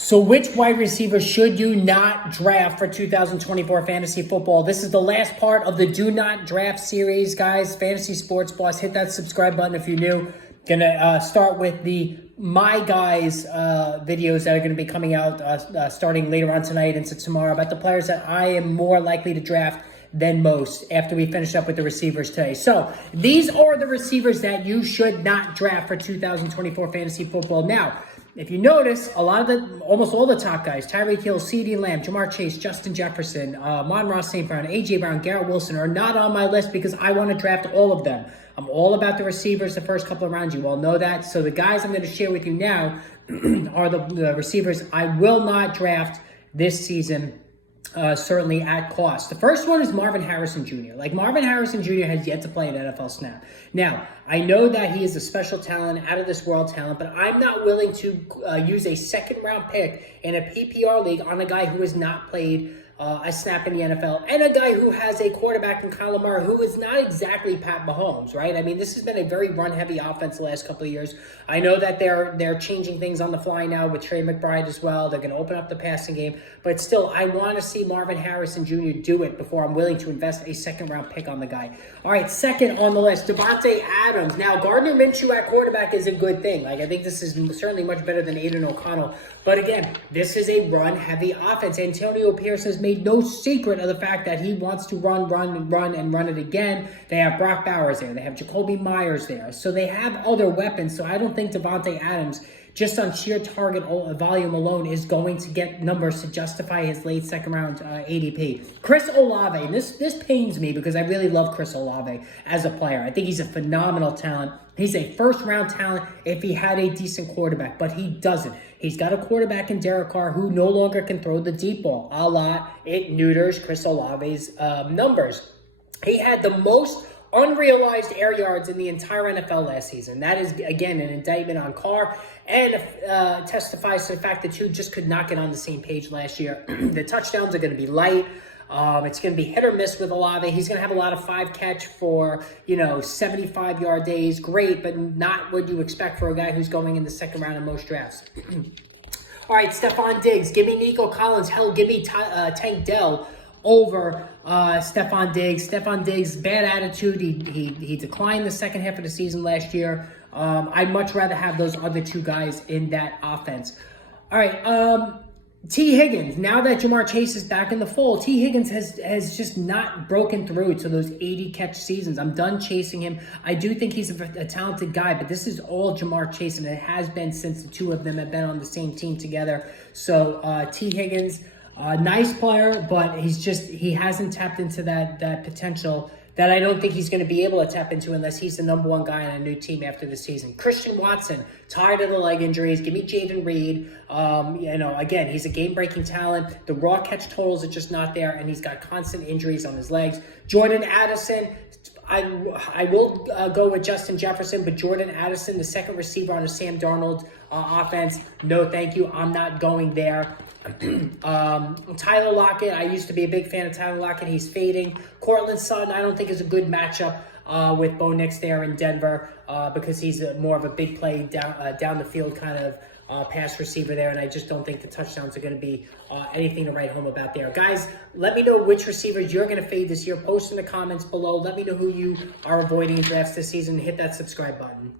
So which wide receiver should you not draft for 2024 fantasy football? This is the last part of the Do Not Draft series, guys. Fantasy Sports Boss, hit that subscribe button if you're new. Gonna start with the My Guys videos that are going to be coming out starting later on tonight into tomorrow about the players that I am more likely to draft than most after we finish up with the receivers today. So these are the receivers that you should not draft for 2024 fantasy football. Now, if you notice, almost all the top guys, Tyreek Hill, CeeDee Lamb, Ja'Marr Chase, Justin Jefferson, Amon-Ra St. Brown, A.J. Brown, Garrett Wilson are not on my list because I want to draft all of them. I'm all about the receivers the first couple of rounds. You all know that. So the guys I'm going to share with you now are the receivers I will not draft this season. Certainly at cost. The first one is Marvin Harrison Jr. Marvin Harrison Jr. has yet to play an NFL snap. Now, I know that he is a special talent, out of this world talent, but I'm not willing to use a second round pick in a PPR league on a guy who has not played a snap in the NFL, and a guy who has a quarterback in Kyler Murray who is not exactly Pat Mahomes, right? I mean, this has been a very run-heavy offense the last couple of years. I know that they're changing things on the fly now with Trey McBride as well. They're going to open up the passing game, but still, I want to see Marvin Harrison Jr. do it before I'm willing to invest a second-round pick on the guy. All right, second on the list, Davante Adams. Now, Gardner Minshew at quarterback is a good thing. I think this is certainly much better than Aiden O'Connell. But again, this is a run-heavy offense. Antonio Pierce has made no secret of the fact that he wants to run it again. They have Brock Bowers there. They have Jacoby Myers there. So they have other weapons. So I don't think Davante Adams, just on sheer target volume alone, is going to get numbers to justify his late second round ADP. Chris Olave, and this pains me because I really love Chris Olave as a player. I think he's a phenomenal talent. He's a first-round talent if he had a decent quarterback, but he doesn't. He's got a quarterback in Derek Carr who no longer can throw the deep ball. It neuters Chris Olave's numbers. He had the most unrealized air yards in the entire NFL last season. That is, again, an indictment on Carr and testifies to the fact that two just could not get on the same page last year. The touchdowns are going to be light. It's going to be hit or miss with Olave. He's going to have a lot of 5-catch for, 75-yard days. Great, but not what you expect for a guy who's going in the second round in most drafts. All right, Stephon Diggs. Give me Nico Collins. Hell, give me Tank Dell over Stephon Diggs. Stephon Diggs, bad attitude. He declined the second half of the season last year. I'd much rather have those other two guys in that offense. All right, T. Higgins, now that Ja'Marr Chase is back in the fold, T. Higgins has just not broken through to those 80-catch seasons. I'm done chasing him. I do think he's a talented guy, but this is all Ja'Marr Chase, and it has been since the two of them have been on the same team together. So T. Higgins, nice player, but he hasn't tapped into that potential that I don't think he's going to be able to tap into unless he's the number one guy on a new team after the season. Christian Watson, tired of the leg injuries. Give me Jaden Reed. Again, he's a game-breaking talent. The raw catch totals are just not there, and he's got constant injuries on his legs. Jordan Addison, I will go with Justin Jefferson, but Jordan Addison, the second receiver on a Sam Darnold offense, no thank you. I'm not going there. Tyler Lockett, I used to be a big fan of Tyler Lockett. He's fading. Cortland Sutton, I don't think is a good matchup with Bo Nix there in Denver because he's more of a big play down the field kind of pass receiver there, and I just don't think the touchdowns are going to be anything to write home about there. Guys, let me know which receivers you're going to fade this year. Post in the comments below. Let me know who you are avoiding in drafts this season. Hit that subscribe button.